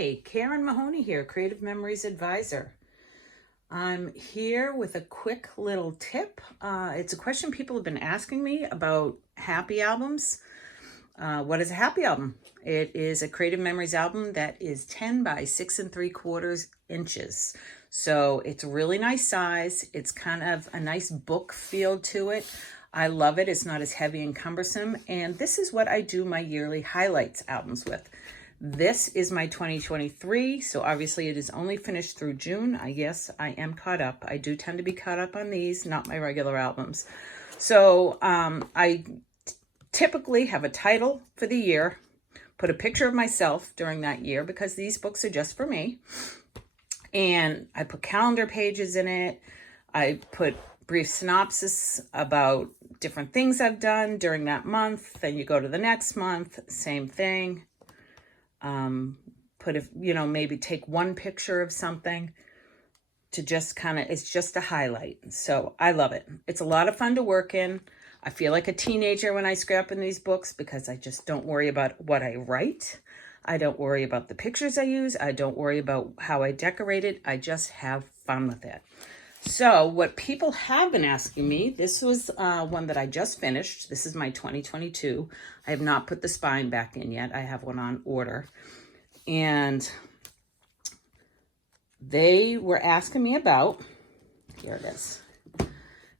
Hi, Karen Mahoney here, Creative Memories Advisor. I'm here with a quick little tip. It's a question people have been asking me about happy albums. What is a happy album? It is a Creative Memories album that is 10 by 6 3/4 inches. So it's a really nice size. It's kind of a nice book feel to it. I love it. It's not as heavy and cumbersome. And this is what I do my yearly highlights albums with. This is my 2023, so obviously it is only finished through June. Yes, I am caught up. I do tend to be caught up on these, not my regular albums. So I typically have a title for the year, put a picture of myself during that year because these books are just for me. And I put calendar pages in it. I put brief synopsis about different things I've done during that month. Then you go to the next month, same thing. Maybe take one picture of something to just it's just a highlight. So I love it. It's a lot of fun to work in. I feel like a teenager when I scrap in these books because I just don't worry about what I write. I don't worry about the pictures I use. I don't worry about how I decorate it. I just have fun with it. So what people have been asking me, this was one that I just finished. This is my 2022. I have not put the spine back in yet. I have one on order. And they were asking me about, here it is,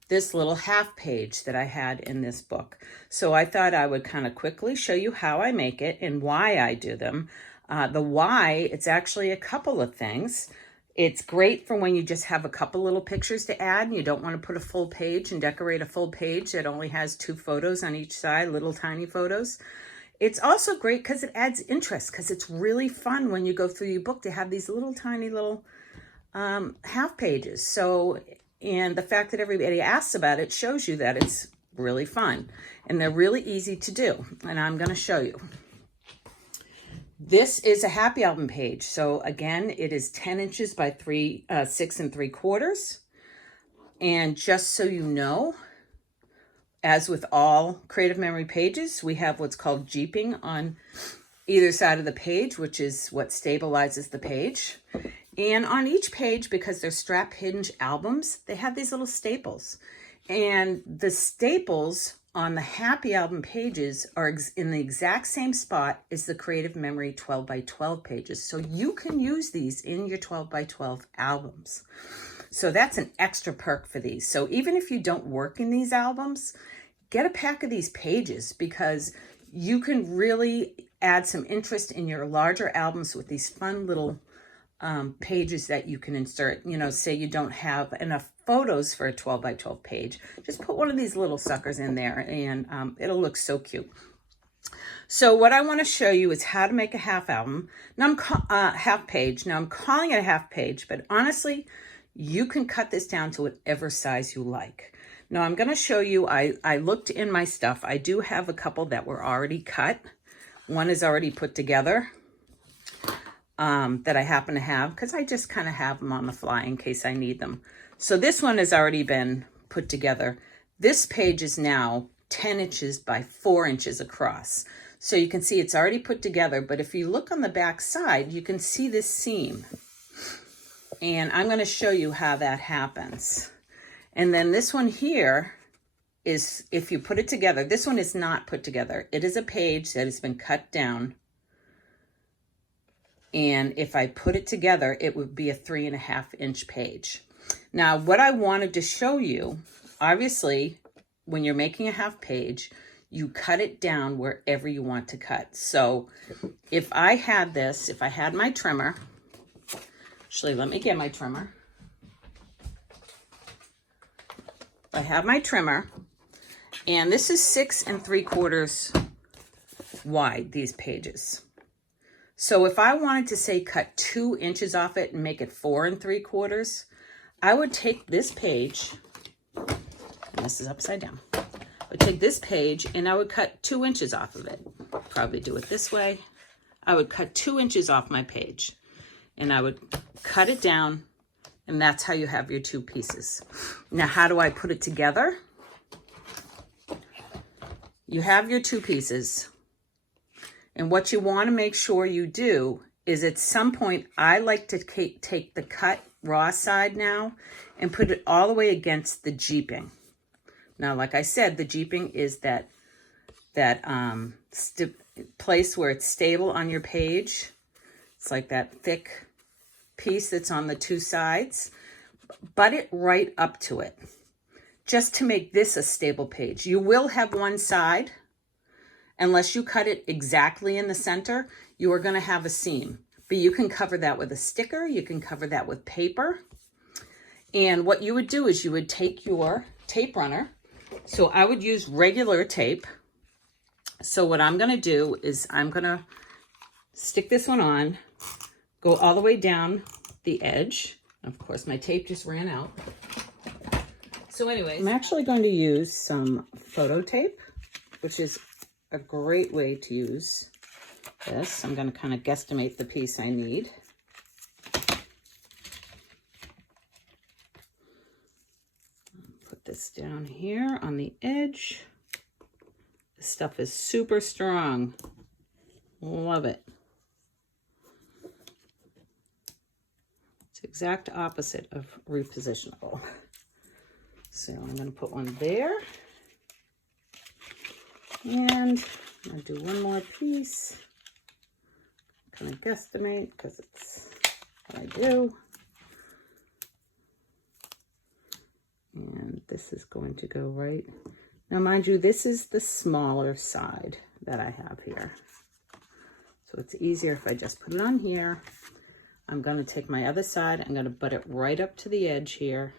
this little half page that I had in this book. So I thought I would kind of quickly show you how I make it and why I do them. The why, it's actually a couple of things. It's great for when you just have a couple little pictures to add and you don't want to put a full page and decorate a full page that only has 2 photos on each side, little tiny photos. It's also great because it adds interest because it's really fun when you go through your book to have these little tiny little half pages. So, and the fact that everybody asks about it shows you that it's really fun and they're really easy to do. And I'm going to show you. This is a happy album page. So again, it is 10 inches by 6 3/4. And just so you know, as with all Creative Memory pages, we have what's called jeeping on either side of the page, which is what stabilizes the page. And on each page, because they're strap hinge albums, they have these little staples. And the staples on the happy album pages are in the exact same spot as the Creative Memory 12 by 12 pages. So you can use these in your 12 by 12 albums. So that's an extra perk for these. So even if you don't work in these albums, get a pack of these pages because you can really add some interest in your larger albums with these fun little pages that you can insert. You know, say you don't have enough photos for a 12 by 12 page, just put one of these little suckers in there and it'll look so cute. So what I want to show you is how to make a half album. Now half page. Now I'm calling it a half page, but honestly, you can cut this down to whatever size you like. Now I'm going to show you, I looked in my stuff. I do have a couple that were already cut. One is already put together. That I happen to have because I just kind of have them on the fly in case I need them. So this one has already been put together. This page is now 10 inches by 4 inches across. So you can see it's already put together, but if you look on the back side, you can see this seam. And I'm going to show you how that happens. And then this one here is, if you put it together, this one is not put together. It is a page that has been cut down. And if I put it together, it would be a 3.5 inch page. Now, what I wanted to show you, obviously, when you're making a half page, you cut it down wherever you want to cut. So if I had this, if I had my trimmer, actually, let me get my trimmer. I have my trimmer, and this is 6 3/4 wide, these pages. So if I wanted to say cut 2 inches off it and make it 4 3/4, I would take this page, and this is upside down. I would take this page and I would cut 2 inches off of it. Probably do it this way. I would cut 2 inches off my page and I would cut it down, and that's how you have your 2 pieces. Now, how do I put it together? You have your 2 pieces. And what you want to make sure you do is at some point, I like to take the cut raw side now and put it all the way against the jeeping. Now, like I said, the jeeping is that place where it's stable on your page. It's like that thick piece that's on the two sides. Butt it right up to it, just to make this a stable page. You will have one side, unless you cut it exactly in the center, you are going to have a seam. But you can cover that with a sticker. You can cover that with paper. And what you would do is you would take your tape runner. So I would use regular tape. So what I'm going to do is I'm going to stick this one on, go all the way down the edge. Of course, my tape just ran out. So anyways, I'm actually going to use some photo tape, which is a great way to use this. I'm going to kind of guesstimate the piece I need. Put this down here on the edge. This stuff is super strong. Love it. It's the exact opposite of repositionable. So I'm going to put one there. And I'm going to do one more piece. Kind of guesstimate because it's what I do. And this is going to go right. Now, mind you, this is the smaller side that I have here. So it's easier if I just put it on here. I'm going to take my other side. I'm going to butt it right up to the edge here.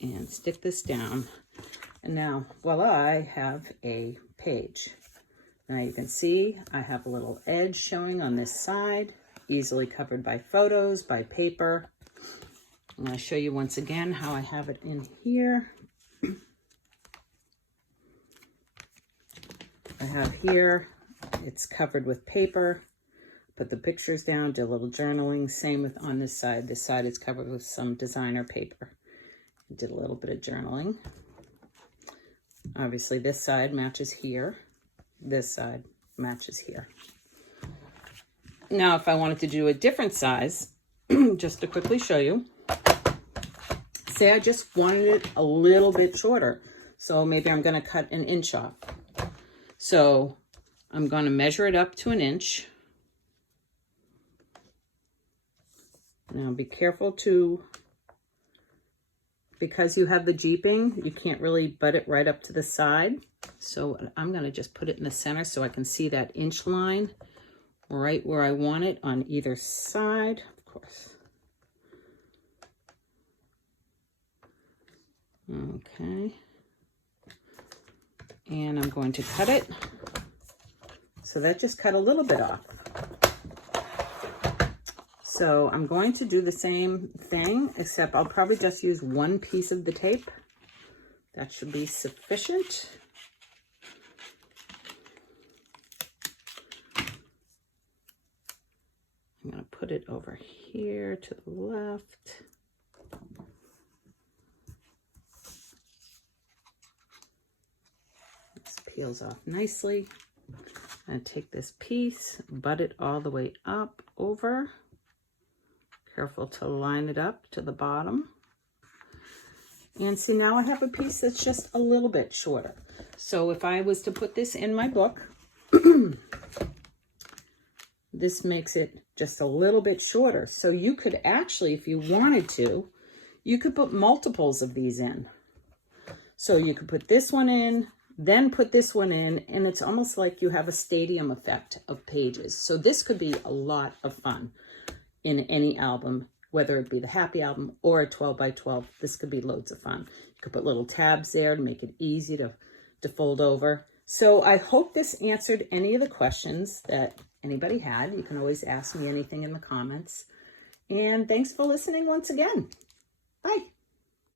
And stick this down. And now, voila, I have a page. Now you can see I have a little edge showing on this side, easily covered by photos, by paper. I'm going to show you once again how I have it in here. I have here, it's covered with paper. Put the pictures down, did a little journaling. Same with on this side. This side is covered with some designer paper. Did a little bit of journaling. Obviously this side matches here. This side matches here. Now if I wanted to do a different size, just to quickly show you, say I just wanted it a little bit shorter. So maybe I'm going to cut an inch off. So I'm going to measure it up to an inch. Now be careful to, because you have the jeeping, you can't really butt it right up to the side. So I'm going to just put it in the center so I can see that inch line right where I want it on either side, of course. Okay. And I'm going to cut it. So that just cut a little bit off. So I'm going to do the same thing, except I'll probably just use one piece of the tape. That should be sufficient. I'm going to put it over here to the left. This peels off nicely. I'm going to take this piece, butt it all the way up over. Careful to line it up to the bottom. And see, now I have a piece that's just a little bit shorter. So if I was to put this in my book, this makes it just a little bit shorter. So you could actually, if you wanted to, you could put multiples of these in. So you could put this one in, then put this one in, and it's almost like you have a stadium effect of pages. So this could be a lot of fun in any album, whether it be the Happy Album or a 12 by 12, this could be loads of fun. You could put little tabs there to make it easy to fold over. So I hope this answered any of the questions that anybody had. You can always ask me anything in the comments. And thanks for listening once again. Bye.